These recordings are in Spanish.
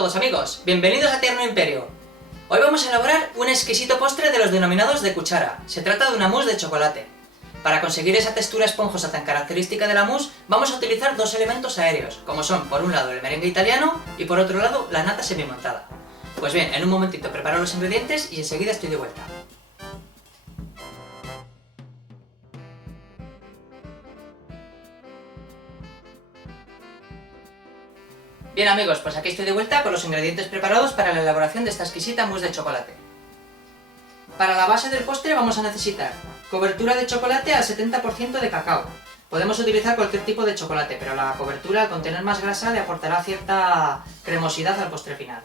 todos amigos, bienvenidos a Tierno Imperio. Hoy vamos a elaborar un exquisito postre de los denominados de cuchara. Se trata de una mousse de chocolate. Para conseguir esa textura esponjosa tan característica de la mousse, vamos a utilizar dos elementos aéreos, como son por un lado el merengue italiano y por otro lado la nata semimontada. Pues bien, en un momentito preparo los ingredientes y enseguida estoy de vuelta. Bien amigos, pues aquí estoy de vuelta con los ingredientes preparados para la elaboración de esta exquisita mousse de chocolate. Para la base del postre vamos a necesitar cobertura de chocolate al 70% de cacao. Podemos utilizar cualquier tipo de chocolate, pero la cobertura al contener más grasa le aportará cierta cremosidad al postre final.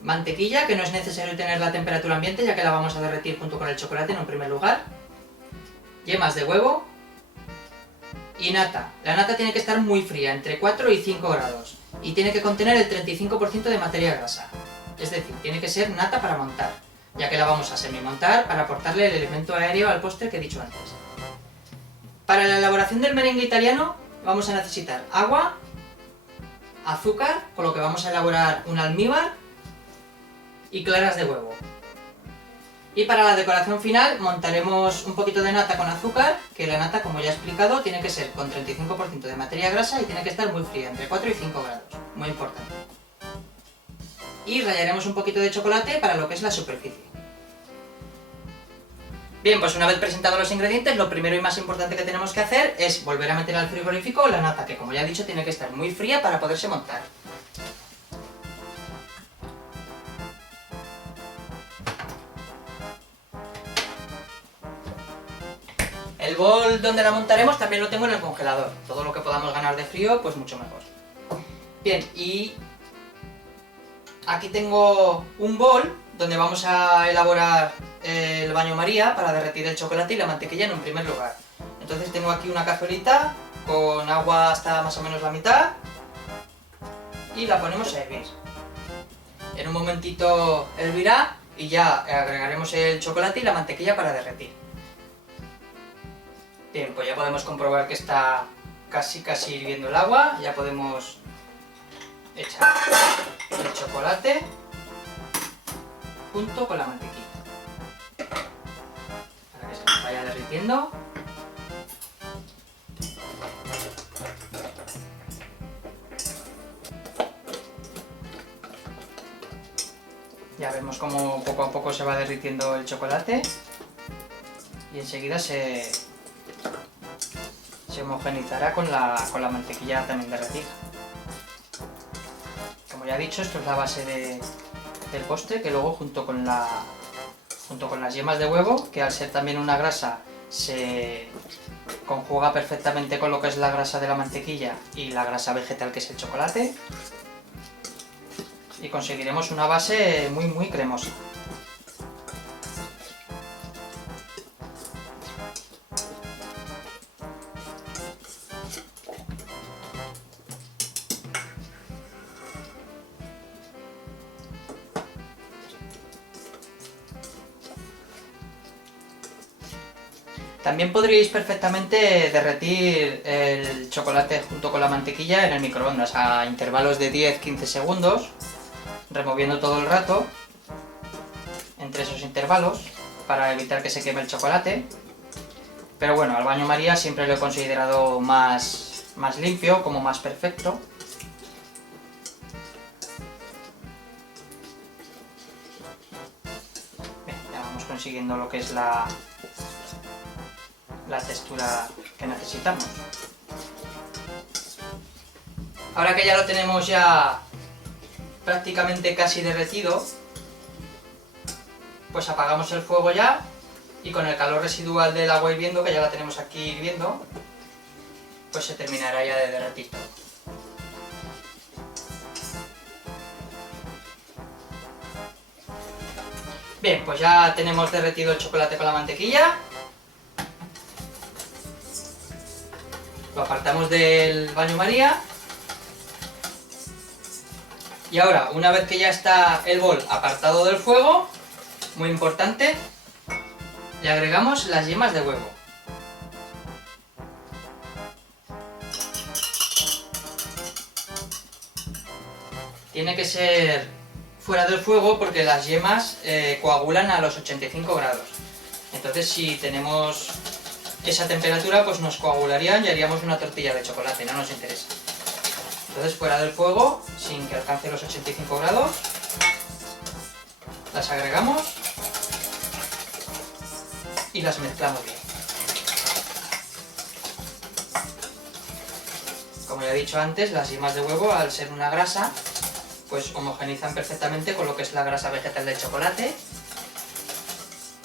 Mantequilla, que no es necesario tenerla a temperatura ambiente ya que la vamos a derretir junto con el chocolate en un primer lugar. Yemas de huevo. Y nata. La nata tiene que estar muy fría, entre 4 y 5 grados. Y tiene que contener el 35% de materia grasa. Es decir, tiene que ser nata para montar, ya que la vamos a semimontar para aportarle el elemento aéreo al postre que he dicho antes. Para la elaboración del merengue italiano vamos a necesitar agua, azúcar, con lo que vamos a elaborar un almíbar, y claras de huevo. Y para la decoración final montaremos un poquito de nata con azúcar, que la nata, como ya he explicado, tiene que ser con 35% de materia grasa y tiene que estar muy fría, entre 4 y 5 grados, muy importante. Y rallaremos un poquito de chocolate para lo que es la superficie. Bien, pues una vez presentados los ingredientes, lo primero y más importante que tenemos que hacer es volver a meter al frigorífico la nata, que como ya he dicho tiene que estar muy fría para poderse montar. El bol donde la montaremos también lo tengo en el congelador. Todo lo que podamos ganar de frío, pues mucho mejor. Bien, y aquí tengo un bol donde vamos a elaborar el baño María para derretir el chocolate y la mantequilla en un primer lugar. Entonces tengo aquí una cazuelita con agua hasta más o menos la mitad y la ponemos a hervir. En un momentito hervirá y ya agregaremos el chocolate y la mantequilla para derretir. Bien, pues ya podemos comprobar que está casi hirviendo el agua, ya podemos echar el chocolate junto con la mantequilla para que se nos vaya derritiendo. Ya vemos cómo poco a poco se va derritiendo el chocolate y enseguida se homogeneizará con la mantequilla también derretida. Como ya he dicho, esto es la base del postre, que luego junto con las yemas de huevo, que al ser también una grasa se conjuga perfectamente con lo que es la grasa de la mantequilla y la grasa vegetal que es el chocolate, y conseguiremos una base muy cremosa. También podríais perfectamente derretir el chocolate junto con la mantequilla en el microondas a intervalos de 10-15 segundos, removiendo todo el rato entre esos intervalos para evitar que se queme el chocolate. Pero bueno, al baño María siempre lo he considerado más limpio, como más perfecto. Bien, ya vamos consiguiendo lo que es la textura que necesitamos. Ahora que ya lo tenemos ya prácticamente casi derretido, pues apagamos el fuego ya y con el calor residual del agua hirviendo, que ya la tenemos aquí hirviendo, pues se terminará ya de derretir todo. Bien, pues ya tenemos derretido el chocolate con la mantequilla. Lo apartamos del baño María. Y ahora, una vez que ya está el bol apartado del fuego, muy importante, le agregamos las yemas de huevo. tiene que ser fuera del fuego porque las yemas coagulan a los 85 grados. Entonces si tenemos esa temperatura pues nos coagularían y haríamos una tortilla de chocolate, no nos interesa. Entonces fuera del fuego, sin que alcance los 85 grados, las agregamos y las mezclamos bien. Como ya he dicho antes, las yemas de huevo, al ser una grasa, pues homogenizan perfectamente con lo que es la grasa vegetal del chocolate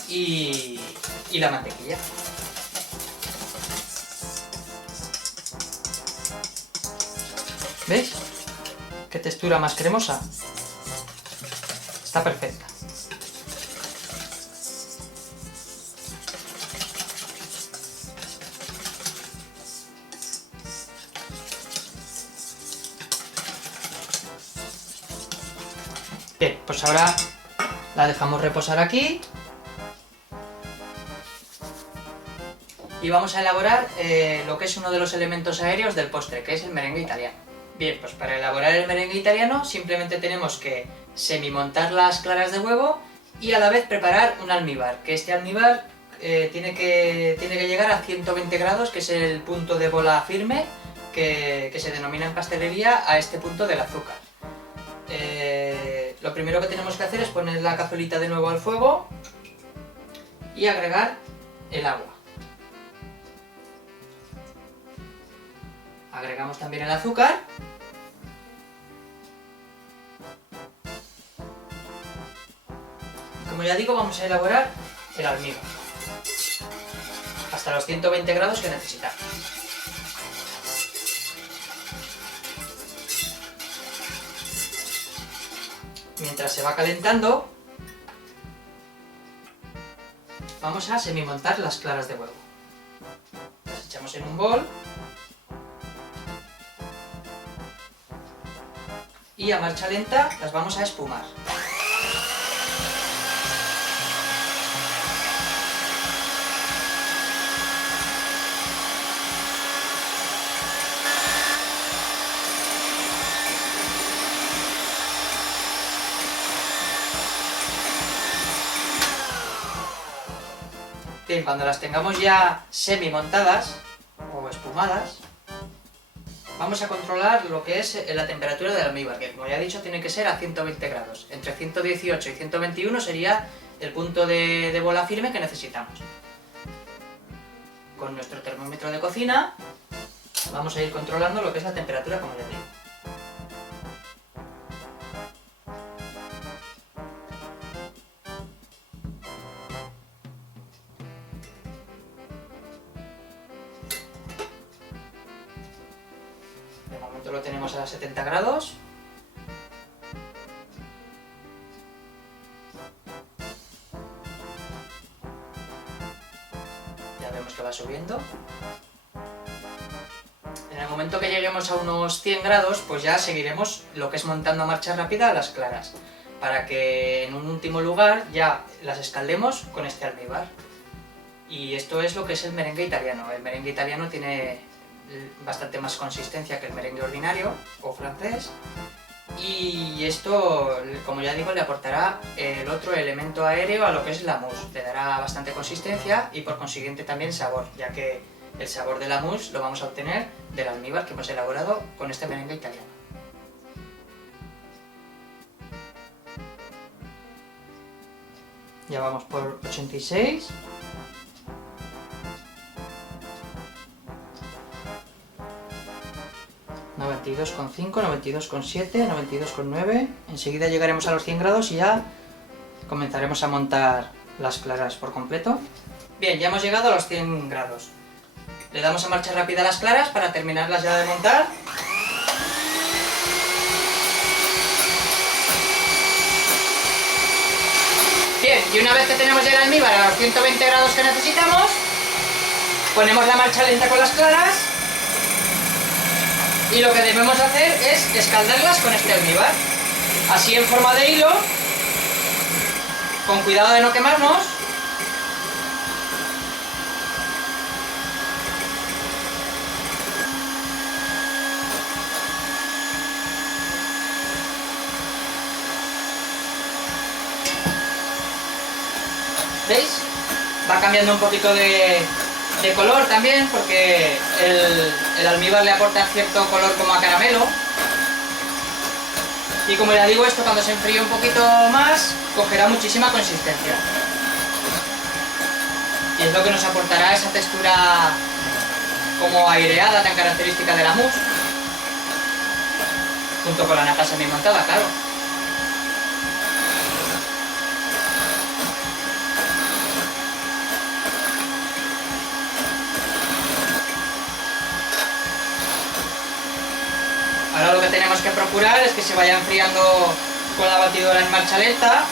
y la mantequilla. ¿Veis? ¿Qué textura más cremosa? Está perfecta. Bien, pues ahora la dejamos reposar aquí y vamos a elaborar lo que es uno de los elementos aéreos del postre, que es el merengue italiano. Bien, pues para elaborar el merengue italiano simplemente tenemos que semimontar las claras de huevo y a la vez preparar un almíbar, que este almíbar tiene que llegar a 120 grados, que es el punto de bola firme que se denomina en pastelería a este punto del azúcar. Lo primero que tenemos que hacer es poner la cazuelita de nuevo al fuego y agregar el agua. Agregamos también el azúcar. Como ya digo, vamos a elaborar el almíbar hasta los 120 grados que necesitamos. Mientras se va calentando, vamos a semimontar las claras de huevo. Las echamos en un bol y a marcha lenta las vamos a espumar. Bien, cuando las tengamos ya semi-montadas o espumadas, vamos a controlar lo que es la temperatura del almíbar, que como ya he dicho tiene que ser a 120 grados. Entre 118 y 121 sería el punto de bola firme que necesitamos. Con nuestro termómetro de cocina vamos a ir controlando lo que es la temperatura, como ya digo. De momento lo tenemos a 70 grados. Ya vemos que va subiendo. En el momento que lleguemos a unos 100 grados, pues ya seguiremos lo que es montando a marcha rápida las claras, para que en un último lugar ya las escaldemos con este almíbar. Y esto es lo que es el merengue italiano. El merengue italiano tiene bastante más consistencia que el merengue ordinario o francés, y esto, como ya digo, le aportará el otro elemento aéreo a lo que es la mousse. Le dará bastante consistencia y por consiguiente también sabor, ya que el sabor de la mousse lo vamos a obtener del almíbar que hemos elaborado con este merengue italiano. Ya vamos por 86. ...92,5, 92,7, 92,9... Enseguida llegaremos a los 100 grados y ya comenzaremos a montar las claras por completo. Bien, ya hemos llegado a los 100 grados. Le damos a marcha rápida a las claras para terminarlas ya de montar. Bien, y una vez que tenemos ya el almíbar a los 120 grados que necesitamos, ponemos la marcha lenta con las claras. Y lo que debemos hacer es escaldarlas con este almíbar, así en forma de hilo, con cuidado de no quemarnos. Va cambiando un poquito de color también, porque el almíbar le aporta cierto color como a caramelo. Y como ya digo, esto cuando se enfríe un poquito más, cogerá muchísima consistencia. Y es lo que nos aportará esa textura como aireada tan característica de la mousse. Junto con la nata semi-montada, claro. Ahora lo que tenemos que procurar es que se vaya enfriando con la batidora en marcha lenta,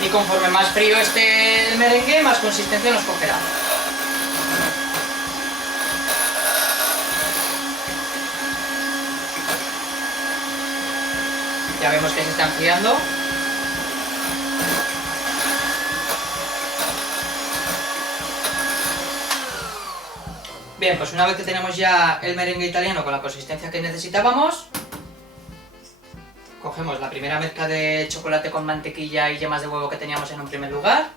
y conforme más frío esté el merengue, más consistencia nos cogerá. Ya vemos que se está enfriando. Bien, pues una vez que tenemos ya el merengue italiano con la consistencia que necesitábamos, cogemos la primera mezcla de chocolate con mantequilla y yemas de huevo que teníamos en un primer lugar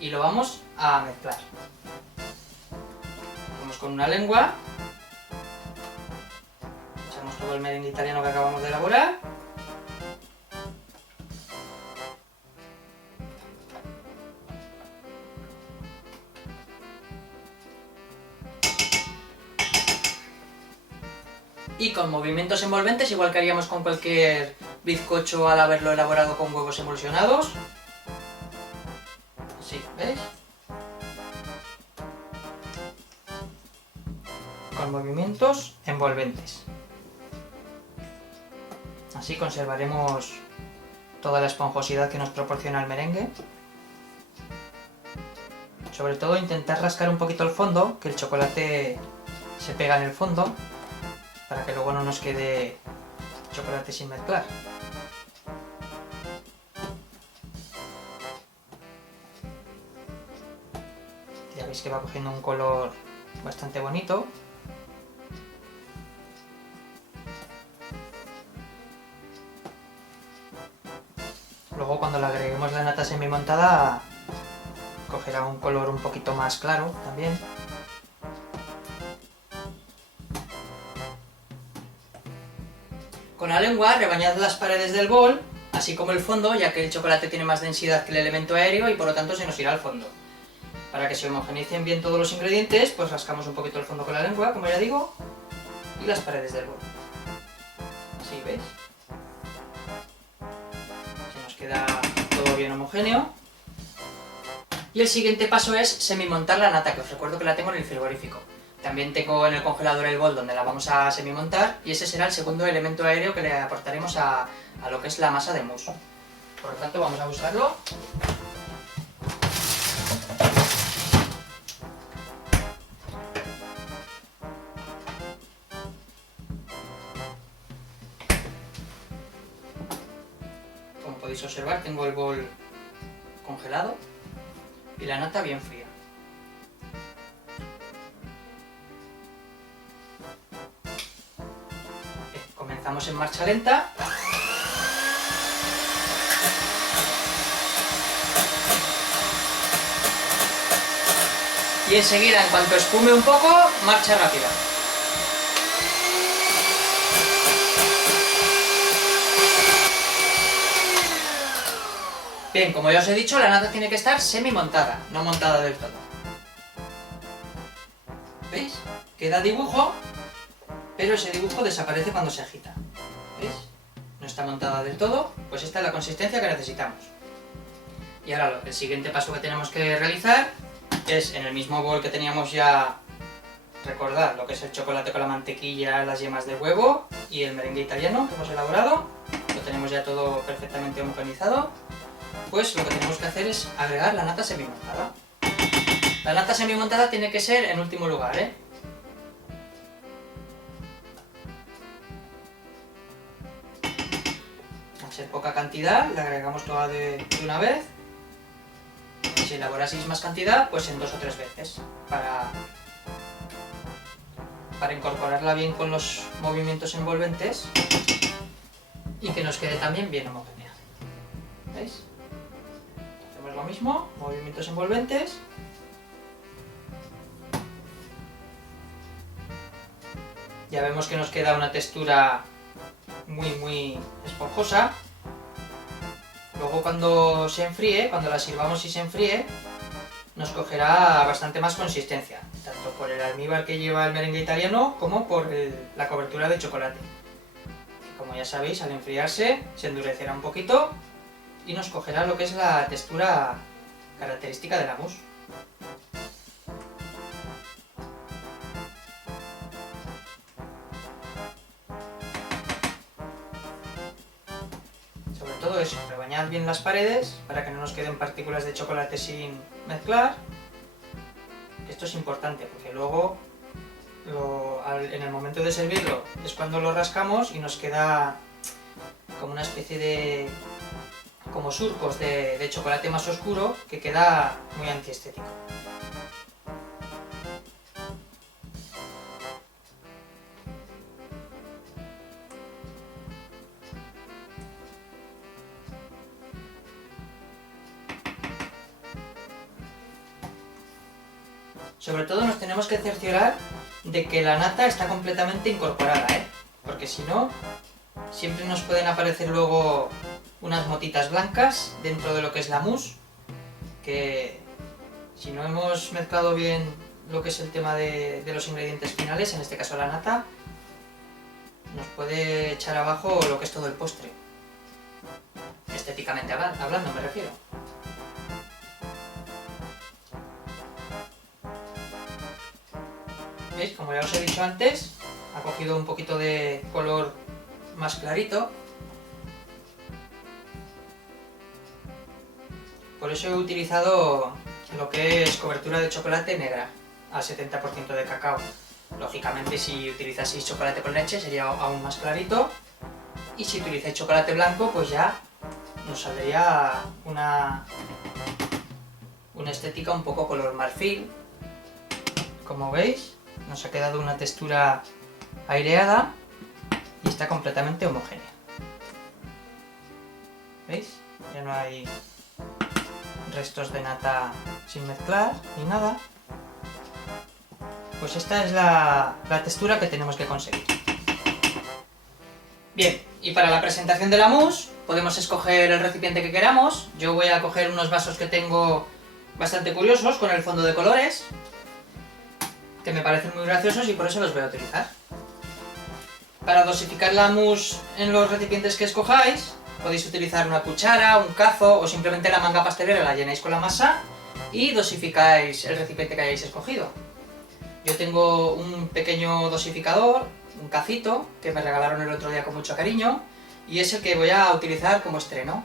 y lo vamos a mezclar. Vamos con una lengua, echamos todo el merengue italiano que acabamos de elaborar. Y con movimientos envolventes, igual que haríamos con cualquier bizcocho al haberlo elaborado con huevos emulsionados. Así, ¿veis? Con movimientos envolventes. Así conservaremos toda la esponjosidad que nos proporciona el merengue. Sobre todo intentar rascar un poquito el fondo, que el chocolate se pega en el fondo, para que luego no nos quede chocolate sin mezclar. Ya veis que va cogiendo un color bastante bonito. Luego cuando le agreguemos la nata semi-montada cogerá un color un poquito más claro también. Con la lengua rebañad las paredes del bol, así como el fondo, ya que el chocolate tiene más densidad que el elemento aéreo y por lo tanto se nos irá al fondo. Para que se homogeneicen bien todos los ingredientes, pues rascamos un poquito el fondo con la lengua, como ya digo, y las paredes del bol. Así, ¿veis? Se nos queda todo bien homogéneo. Y el siguiente paso es semimontar la nata, que os recuerdo que la tengo en el frigorífico. También tengo en el congelador el bol donde la vamos a semimontar, y ese será el segundo elemento aéreo que le aportaremos a lo que es la masa de mousse. Por lo tanto, vamos a buscarlo. Como podéis observar, tengo el bol congelado y la nata bien fría. Comenzamos en marcha lenta. Y enseguida, en cuanto espume un poco, marcha rápida. Bien, como ya os he dicho, la nata tiene que estar semi-montada, no montada del todo. ¿Veis? Queda dibujo, pero ese dibujo desaparece cuando se agita. ¿Veis? No está montada del todo, pues esta es la consistencia que necesitamos. Y ahora el siguiente paso que tenemos que realizar es, en el mismo bol que teníamos ya, recordad lo que es el chocolate con la mantequilla, las yemas de huevo y el merengue italiano que hemos elaborado. Lo tenemos ya todo perfectamente homogenizado. Pues lo que tenemos que hacer es agregar la nata semimontada. La nata semimontada tiene que ser en último lugar, ¿eh? Al ser poca cantidad, la agregamos toda de una vez. Si elaboraseis más cantidad, pues en 2 o 3 veces, para incorporarla bien con los movimientos envolventes y que nos quede también bien homogénea. ¿Veis? Hacemos lo mismo. mismo, movimientos envolventes. Ya vemos que nos queda una textura muy esponjosa. Luego cuando se enfríe, cuando la sirvamos y se enfríe, nos cogerá bastante más consistencia, tanto por el almíbar que lleva el merengue italiano como por la cobertura de chocolate. Como ya sabéis, al enfriarse se endurecerá un poquito y nos cogerá lo que es la textura característica de la mousse. Sobre todo eso, rebañad bien las paredes para que no nos queden partículas de chocolate sin mezclar. Esto es importante porque luego en el momento de servirlo es cuando lo rascamos y nos queda como una especie de como surcos de chocolate más oscuro que queda muy antiestético. Sobre todo nos tenemos que cerciorar de que la nata está completamente incorporada, porque si no, siempre nos pueden aparecer luego unas motitas blancas dentro de lo que es la mousse, que si no hemos mezclado bien lo que es el tema de los ingredientes finales, en este caso la nata, nos puede echar abajo lo que es todo el postre. Estéticamente hablando me refiero. ¿Veis? Como ya os he dicho antes, ha cogido un poquito de color más clarito. Por eso he utilizado lo que es cobertura de chocolate negra, al 70% de cacao. Lógicamente, si utilizaseis chocolate con leche sería aún más clarito. Y si utilizáis chocolate blanco, pues ya nos saldría una estética un poco color marfil. Como veis, nos ha quedado una textura aireada y está completamente homogénea. ¿Veis? Ya no hay restos de nata sin mezclar ni nada. Pues esta es la textura que tenemos que conseguir. Bien, y para la presentación de la mousse podemos escoger el recipiente que queramos. Yo voy a coger unos vasos que tengo bastante curiosos con el fondo de colores, que me parecen muy graciosos y por eso los voy a utilizar. Para dosificar la mousse en los recipientes que escojáis, podéis utilizar una cuchara, un cazo o simplemente la manga pastelera, la llenáis con la masa y dosificáis el recipiente que hayáis escogido. Yo tengo un pequeño dosificador, un cacito, que me regalaron el otro día con mucho cariño y es el que voy a utilizar como estreno.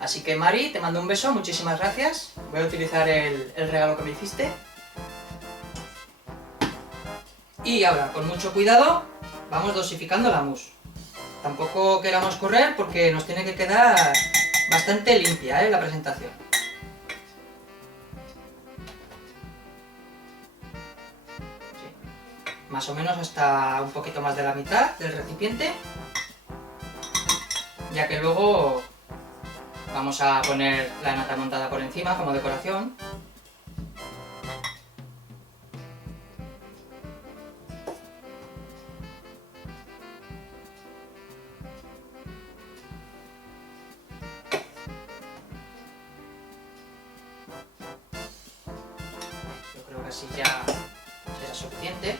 Así que Mari, te mando un beso, muchísimas gracias. Voy a utilizar el regalo que me hiciste. Y ahora, con mucho cuidado, vamos dosificando la mousse. Tampoco queramos correr porque nos tiene que quedar bastante limpia, la presentación. Sí. Más o menos hasta un poquito más de la mitad del recipiente, ya que luego vamos a poner la nata montada por encima como decoración. Así ya será suficiente.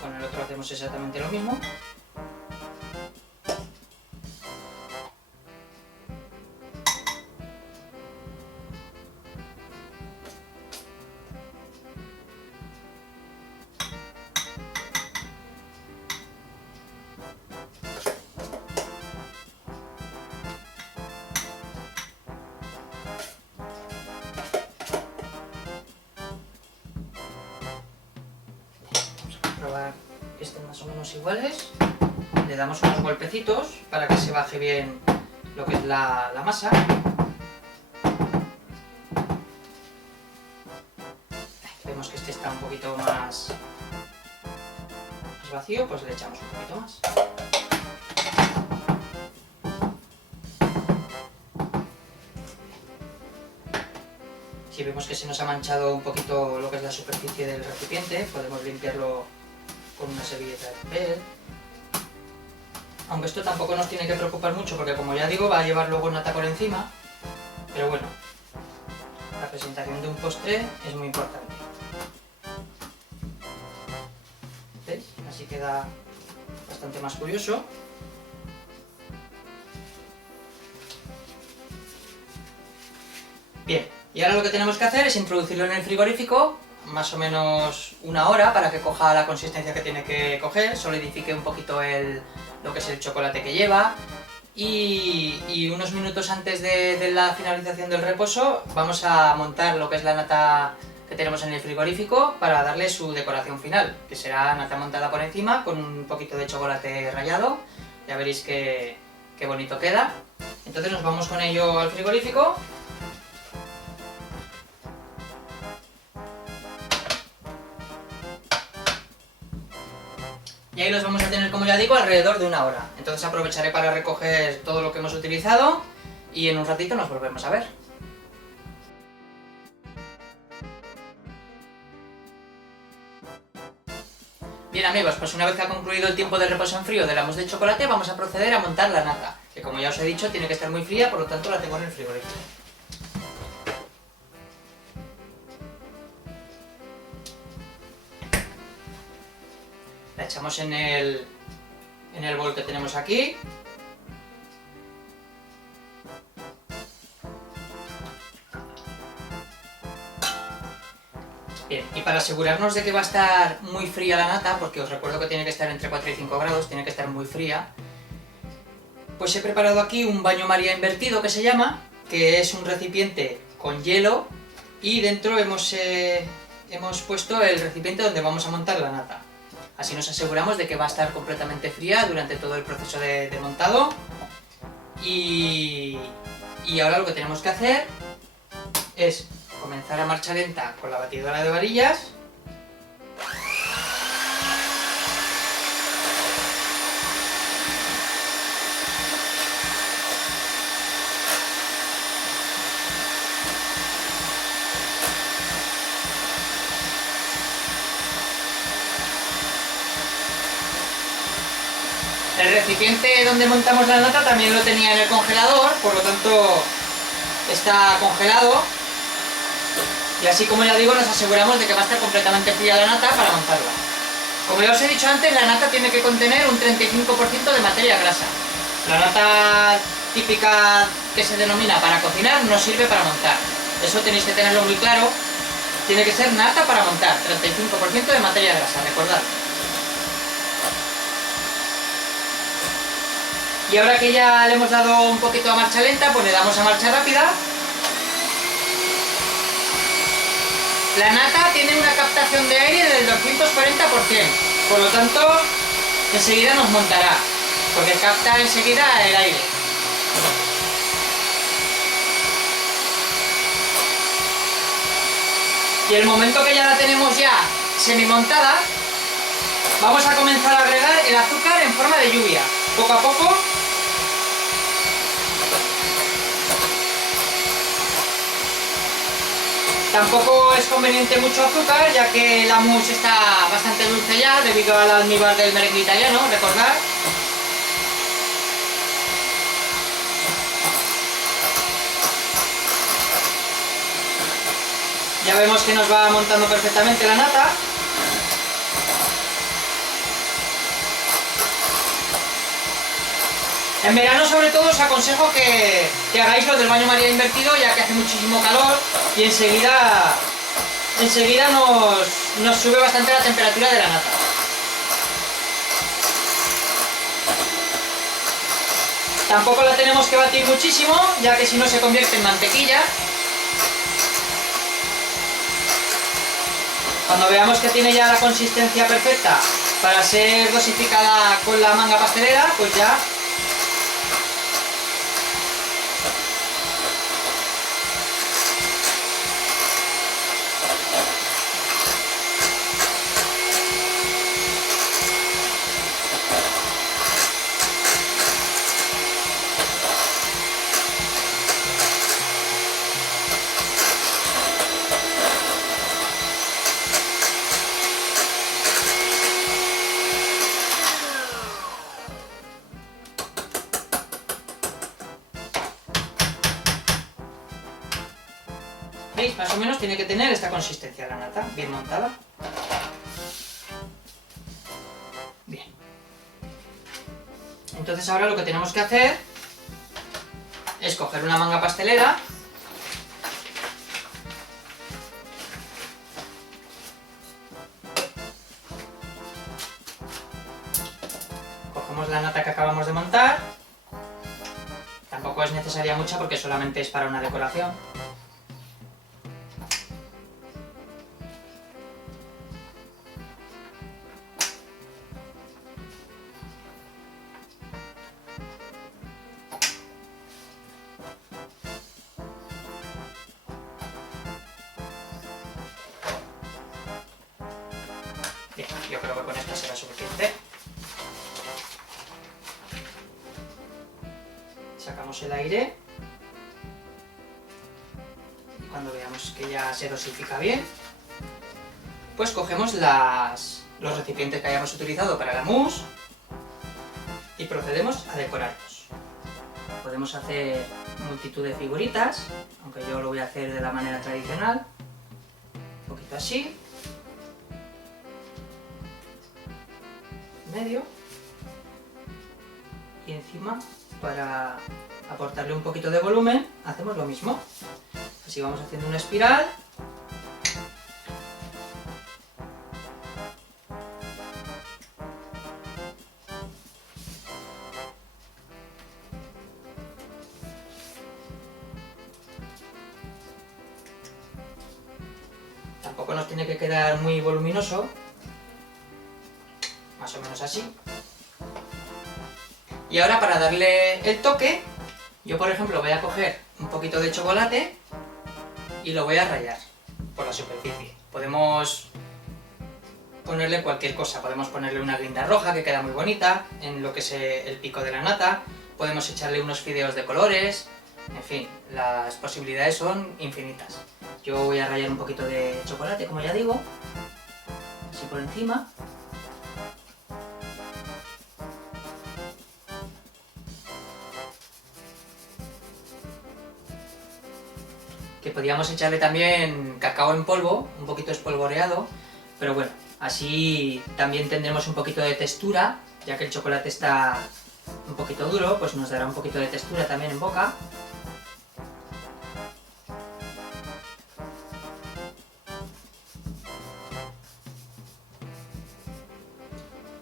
Con el otro hacemos exactamente lo mismo. Probar que estén más o menos iguales. Le damos unos golpecitos para que se baje bien lo que es la masa. Vemos que este está un poquito más vacío, pues le echamos un poquito más. Si vemos que se nos ha manchado un poquito lo que es la superficie del recipiente, podemos limpiarlo con una servilleta de papel. Aunque esto tampoco nos tiene que preocupar mucho porque, como ya digo, va a llevar luego nata por encima. Pero bueno, la presentación de un postre es muy importante. ¿Veis? Así queda bastante más curioso. Bien, y ahora lo que tenemos que hacer es introducirlo en el frigorífico más o menos 1 hora para que coja la consistencia que tiene que coger, solidifique un poquito lo que es el chocolate que lleva, y unos minutos antes de la finalización del reposo vamos a montar lo que es la nata que tenemos en el frigorífico para darle su decoración final, que será nata montada por encima con un poquito de chocolate rallado. Ya veréis qué bonito queda. Entonces nos vamos con ello al frigorífico. Y ahí los vamos a tener, como ya digo, alrededor de 1 hora. Entonces aprovecharé para recoger todo lo que hemos utilizado y en un ratito nos volvemos a ver. Bien amigos, pues una vez que ha concluido el tiempo de reposo en frío de la mousse de chocolate, vamos a proceder a montar la nata, que como ya os he dicho tiene que estar muy fría, por lo tanto la tengo en el frigorífico. La echamos en el bol que tenemos aquí. Bien, y para asegurarnos de que va a estar muy fría la nata, porque os recuerdo que tiene que estar entre 4 y 5 grados, tiene que estar muy fría, pues he preparado aquí un baño María invertido, que se llama, que es un recipiente con hielo y dentro hemos puesto el recipiente donde vamos a montar la nata. Así nos aseguramos de que va a estar completamente fría durante todo el proceso de montado. Y ahora lo que tenemos que hacer es comenzar a marcha lenta con la batidora de varillas. El recipiente donde montamos la nata también lo tenía en el congelador, por lo tanto está congelado. Y así, como ya digo, nos aseguramos de que va a estar completamente fría la nata para montarla. Como ya os he dicho antes, la nata tiene que contener un 35% de materia grasa. La nata típica que se denomina para cocinar no sirve para montar. Eso tenéis que tenerlo muy claro. Tiene que ser nata para montar, 35% de materia grasa, recordad. Y ahora que ya le hemos dado un poquito a marcha lenta, pues le damos a marcha rápida. La nata tiene una captación de aire del 240%, por lo tanto, enseguida nos montará, porque capta enseguida el aire. Y el momento que ya la tenemos ya semi-montada, vamos a comenzar a agregar el azúcar en forma de lluvia, poco a poco. Tampoco es conveniente mucho azúcar, ya que la mousse está bastante dulce ya, debido al almíbar del merengue italiano, recordad. Ya vemos que nos va montando perfectamente la nata. En verano, sobre todo, os aconsejo que hagáis lo del baño María invertido, ya que hace muchísimo calor y enseguida nos sube bastante la temperatura de la nata. Tampoco la tenemos que batir muchísimo, ya que si no se convierte en mantequilla. Cuando veamos que tiene ya la consistencia perfecta para ser dosificada con la manga pastelera, pues ya Más o menos tiene que tener esta consistencia la nata, bien montada. Bien. Entonces ahora lo que tenemos que hacer es coger una manga pastelera la nata que acabamos de montar. Tampoco es necesaria mucha porque solamente es para una decoración. Bien, yo creo que con esto será suficiente. Sacamos el aire y cuando veamos que ya se dosifica bien, pues cogemos los recipientes que hayamos utilizado para la mousse y procedemos a decorarlos. Podemos hacer multitud de figuritas, aunque yo lo voy a hacer de la manera tradicional, un poquito así, medio, y encima, para aportarle un poquito de volumen, hacemos lo mismo. Así vamos haciendo una espiral. Tampoco nos tiene que quedar muy voluminoso, más o menos así. Y ahora para darle el toque, yo por ejemplo voy a coger un poquito de chocolate y lo voy a rallar por la superficie. Podemos ponerle cualquier cosa, podemos ponerle una guinda roja que queda muy bonita en lo que es el pico de la nata, podemos echarle unos fideos de colores, en fin, las posibilidades son infinitas. Yo voy a rallar un poquito de chocolate, como ya digo, así por encima. Que podríamos echarle también cacao en polvo, un poquito espolvoreado, pero bueno, así también tendremos un poquito de textura, ya que el chocolate está un poquito duro, pues nos dará un poquito de textura también en boca.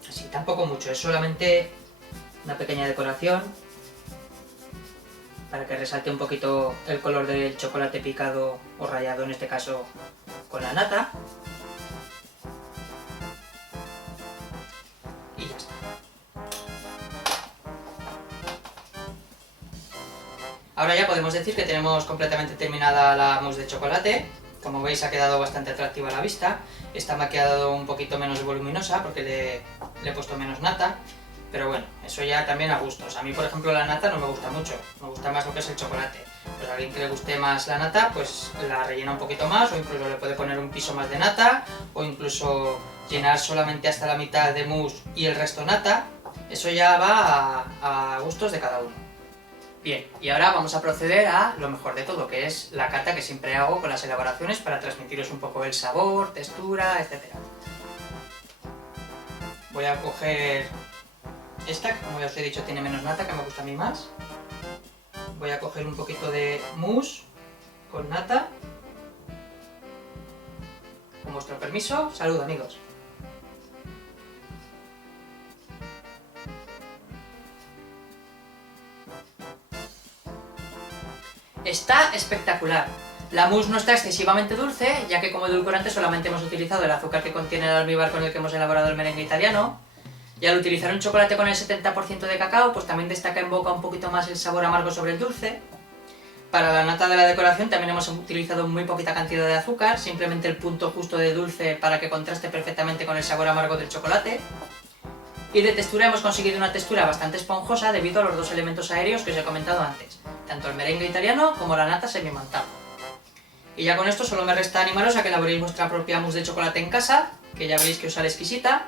Así, tampoco mucho, es solamente una pequeña decoración, para que resalte un poquito el color del chocolate picado o rallado, en este caso con la nata. Y ya está. Ahora ya podemos decir que tenemos completamente terminada la mousse de chocolate. Como veis ha quedado bastante atractiva a la vista. Esta me ha quedado un poquito menos voluminosa porque le he puesto menos nata. Pero bueno, eso ya también a gustos. A mí, por ejemplo, la nata no me gusta mucho, me gusta más lo que es el chocolate. Pues a alguien que le guste más la nata, pues la rellena un poquito más, o incluso le puede poner un piso más de nata, o incluso llenar solamente hasta la mitad de mousse y el resto nata. Eso ya va a gustos de cada uno. Bien, y ahora vamos a proceder a lo mejor de todo, que es la cata que siempre hago con las elaboraciones para transmitiros un poco el sabor, textura, etc. Voy a coger esta, que como ya os he dicho tiene menos nata, que me gusta a mí más. Voy a coger un poquito de mousse con nata. Con vuestro permiso, salud amigos. Está espectacular. La mousse no está excesivamente dulce, ya que como edulcorante solamente hemos utilizado el azúcar que contiene el almíbar con el que hemos elaborado el merengue italiano. Y al utilizar un chocolate con el 70% de cacao, pues también destaca en boca un poquito más el sabor amargo sobre el dulce. Para la nata de la decoración también hemos utilizado muy poquita cantidad de azúcar, simplemente el punto justo de dulce para que contraste perfectamente con el sabor amargo del chocolate. Y de textura hemos conseguido una textura bastante esponjosa debido a los dos elementos aéreos que os he comentado antes, tanto el merengue italiano como la nata semi-montada. Y ya con esto solo me resta animaros a que elaboréis vuestra propia mousse de chocolate en casa, que ya veréis que os sale exquisita.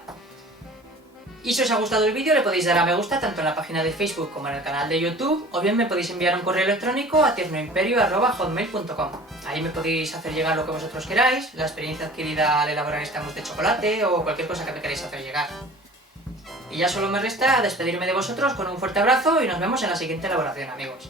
Y si os ha gustado el vídeo le podéis dar a me gusta tanto en la página de Facebook como en el canal de YouTube, o bien me podéis enviar un correo electrónico a tiernoimperio@hotmail.com. Ahí me podéis hacer llegar lo que vosotros queráis, la experiencia adquirida al elaborar este mousse de chocolate o cualquier cosa que me queráis hacer llegar. Y ya solo me resta despedirme de vosotros con un fuerte abrazo y nos vemos en la siguiente elaboración, amigos.